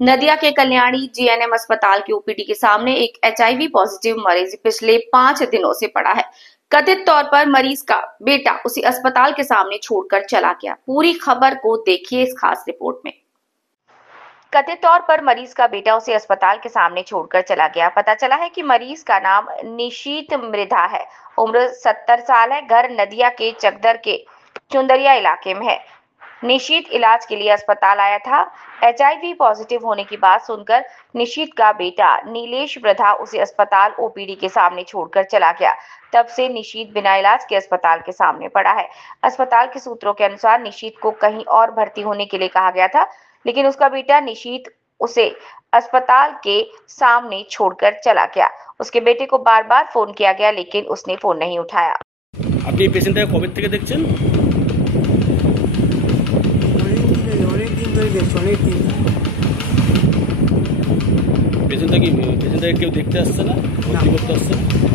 नदिया के कल्याणी जीएनएम अस्पताल के ओपीडी के सामने एक एचआईवी पॉजिटिव मरीज पिछले 5 दिनों से पड़ा है। कथित तौर पर मरीज का बेटा उसे अस्पताल के सामने छोड़कर चला गया। पूरी खबर को देखिए इस खास रिपोर्ट में। कथित तौर पर मरीज का बेटा उसे अस्पताल के सामने छोड़कर चला गया। पता चला है कि मरीज का नाम निशीत मृधा है। उम्र 70 साल है। घर नदिया के चकदर के चुंदरिया इलाके में है। निशीत इलाज के लिए अस्पताल आया था। एचआईवी पॉजिटिव होने की बात सुनकर निशीत का बेटा नीलेश मृधा उसे अस्पताल ओपीडी के सामने छोड़कर चला गया। तब से निशीत बिना इलाज के अस्पताल के सामने पड़ा है। अस्पताल के सूत्रों के अनुसार निशीत को कहीं और भर्ती होने के लिए कहा गया था, लेकिन उसका बेटा निशीत उसे अस्पताल के सामने छोड़कर चला गया। उसके बेटे को बार बार फोन किया गया, लेकिन उसने फोन नहीं उठाया। আপনি পেশেন্টটাকে কবে থেকে দেখছেন? অনেকদিন ধরে দেখছি, অনেকদিন। পেশেন্টটাকে কেউ দেখতে আসছে না, ভর্তি করতে আসছে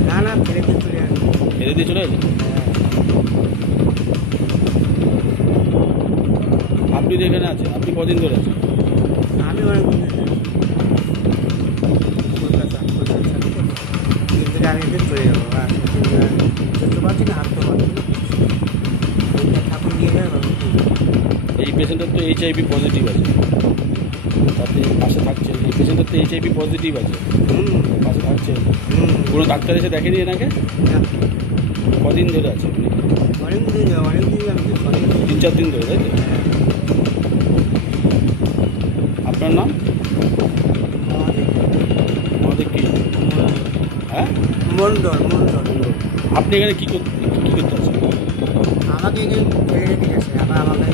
না না, ফেলে দিয়ে চলে আসে। ফেলে দিয়ে চলে আসে? আপনি তো এখানে আছেন, আপনি কদিন ধরে আছেন? আমি অনেকদিন ধরে কলকাতা থেকে আমি এদিন চলে যাবো। আর চলতে পারছি না, হাঁটতে পারছি না, ঠাকুর নিয়ে যাবে। এই পেশেন্টের তো এইচআইভি পজিটিভ আছে, তাতে পাশে থাকছে। এই পেশেন্টের তো এইচআইভি পজিটিভ আছে, পাশে থাকছে। কোনো ডাক্তার এসে দেখেনি এনাকে? কদিন ধরে আছে আপনি? অনেকদিন আমি 3-4 দিন ধরে, তাই তো? আপনার নাম? আমাদের কি? হ্যাঁ, মন্ডল। আপনি এখানে কি করতে আছেন? আমাকে এখানে ফেলে রেখে গেছে। আবার আমাকে